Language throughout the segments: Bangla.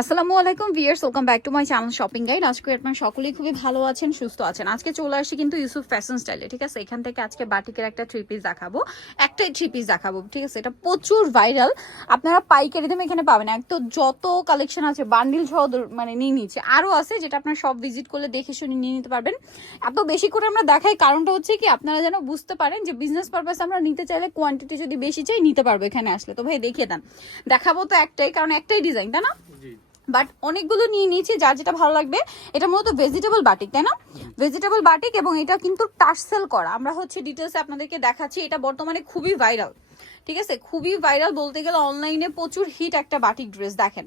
আসসালামু আলাইকুম viewers welcome back to my channel shopping guide. আজকে আপনার সকলেই খুবই ভালো আছেন, সুস্থ আছেন। আজকে চলে আসি কিন্তু ইউসুফ ফ্যাশন স্টাইলে, ঠিক আছে? এখান থেকে আজকে বাটিকের একটা থ্রি পিস দেখাবো। একটাই থ্রি পিস দেখাবো, ঠিক আছে? এটা প্রচুর ভাইরাল আপনারা পাইকারি দামে এখানে পাবেন। একদম যত কালেকশন আছে বান্ডিল সহ মানে নিয়ে নিচ্ছে। আরও আছে যেটা আপনারা সব ভিজিট করলে দেখে শুনে নিয়ে নিতে পারবেন। এত বেশি করে আমরা দেখাই, কারণটা হচ্ছে কি, আপনারা যেন বুঝতে পারেন যে বিজনেস পারপাস আমরা নিতে চাইলে কোয়ান্টিটি যদি বেশি চাই, নিতে পারব এখানে আসলে। তো ভাই, দেখিয়ে দেন। দেখাবো তো একটাই, কারণ একটাই ডিজাইন তাই না? বাট অনেকগুলো নিয়ে নিয়েছি, যার যেটা ভালো লাগবে, এটা মূলত ভেজিটেবল বাটিক তাই না? ভেজিটেবল বাটিক এবং এটা কিন্তু টার্সেল করা। আমরা হচ্ছে ডিটেলসে আপনাদেরকে দেখাচ্ছি, এটা বর্তমানে খুবই ভাইরাল ঠিক আছে? খুবই ভাইরাল বলতে গেলে অনলাইনে প্রচুর হিট একটা বাটিক ড্রেস দেখেন।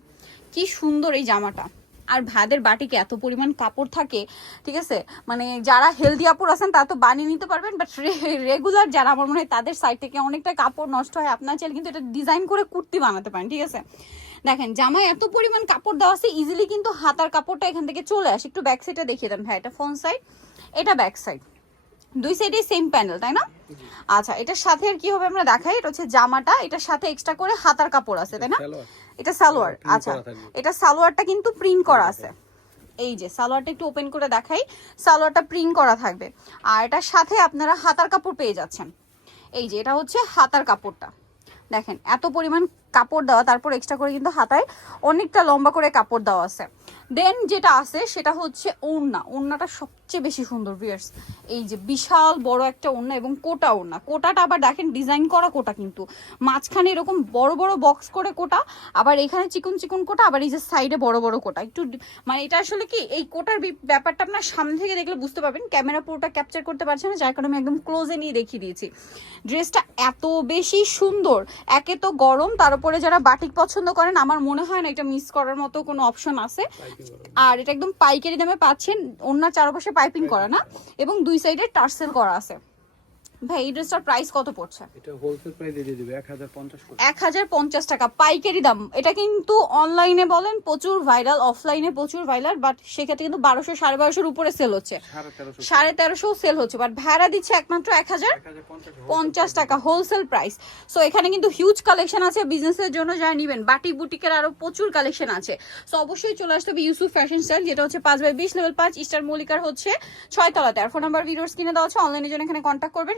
কি সুন্দর এই জামাটা। আর ভাদের বাটিকে এত পরিমাণ কাপড় থাকে, ঠিক আছে? মানে যারা হেলদি আপুর আছেন তারা তো বানিয়ে নিতে পারবেন বাট রেগুলার যারা আমার মনে হয় তাদের সাইড থেকে অনেকটা কাপড় নষ্ট হয়, আপনার চাইলে কিন্তু এটা ডিজাইন করে কুর্তি বানাতে পারেন, ঠিক আছে? দেখেন, জামায় এত পরিমাণ কাপড় দেওয়া আছে ইজিলি কিন্তু হাতার কাপড়টা এখান থেকে চলে আসে। একটু ব্যাক সাইডটা দেখিয়ে দেন ভাই, এটা ফ্রন্ট সাইড এটা ব্যাক সাইড দুই সাইডে সেম প্যানেল তাই না? আচ্ছা এটার সাথে আর কি হবে আমরা দেখাই। এটা হচ্ছে জামাটা। এটার সাথে এক্সট্রা করে হাতার কাপড় আছে তাই না? এটা সালোয়ার। আচ্ছা। এটা সালোয়ারটা কিন্তু প্রিন্ট করা আছে। এই যে সালোয়ারটা একটু ওপেন করে দেখাই। সালোয়ারটা প্রিন্ট করা থাকবে। আর এটার সাথে আপনারা হাতার কাপড় পেয়ে যাচ্ছেন। এই যে এটা হচ্ছে হাতার কাপড়টা। দেখেন এত পরিমাণ কাপড় দেওয়া তারপর এক্সট্রা করে কিন্তু হাতায় অনেকটা লম্বা করে কাপড় দেওয়া আছে। দেন যেটা আছে সেটা হচ্ছে ওড়না। ওড়নাটা সবচেয়ে বেশি সুন্দর ভিয়ার্স এই যে বিশাল বড় একটা ওড়না এবং কোটা ওড়না। কোটাটা আবার দেখেন ডিজাইন করা কোটা কিন্তু। মাঝখানে এরকম বড় বড় বক্স করে কোটা আবার এখানে চিকন চিকন কোটা আবার এই যে সাইডে বড় বড় কোটা। একটু মানে এটা আসলে কি এই কোটার ব্যাপারটা আপনার সামনে থেকে দেখলে বুঝতে পারবেন। ক্যামেরা পুরোটা ক্যাপচার করতে পারছে না যার কারণে আমি একদম ক্লোজে নিয়ে দেখিয়ে দিয়েছি। ড্রেসটা এত বেশি সুন্দর। একে তো গরম তার উপরে যারা বাটিক পছন্দ করেন আমার মনে হয় না এটা মিস করার মতো কোনো অপশন আছে। আর এটা একদম পাইকারি দামে পাচ্ছেন। ওনার চারপাশে পাইপিং করা না এবং দুই সাইডে টার্সেল করা আছে। ভাই এই ড্রেসটার প্রাইস কত পড়ছে? এটা হোলসেল প্রাইস দিয়ে দিবে 1050 করে। এক হাজার পঞ্চাশ টাকা। পাইকারি দাম। এটা কিন্তু অনলাইনে বলেন প্রচুর ভাইরাল অফলাইনে প্রচুর ভাইরাল বাট সেক্ষেত্রে কিন্তু বারোশো সাড়ে বারোশোর উপরে সেল হচ্ছে। 1350 সাড়ে তেরোশো সেল হচ্ছে বাট ভাড়া দিচ্ছে একমাত্র এক হাজার 1050 পঞ্চাশ টাকা হোলসেল প্রাইস সো এখানে কিন্তু হিউজ কালেকশন আছে বিজনেসের জন্য যারা নেবেন। বাটি বুটিকের আরও প্রচুর কালেকশন আছে। সো অবশ্যই চলে আসতে হবে ইউসুফ ফ্যাশন স্টাইল যেটা হচ্ছে পাঁচ বাই বিশ লেভেল পাঁচ স্টার মল্লিকার হচ্ছে ছয় তলাতে আর ফোন নাম্বার ভিডিওস কিনে দেওয়া আছে অনলাইনে জন্য এখানে কন্ট্যাক্ট করবেন।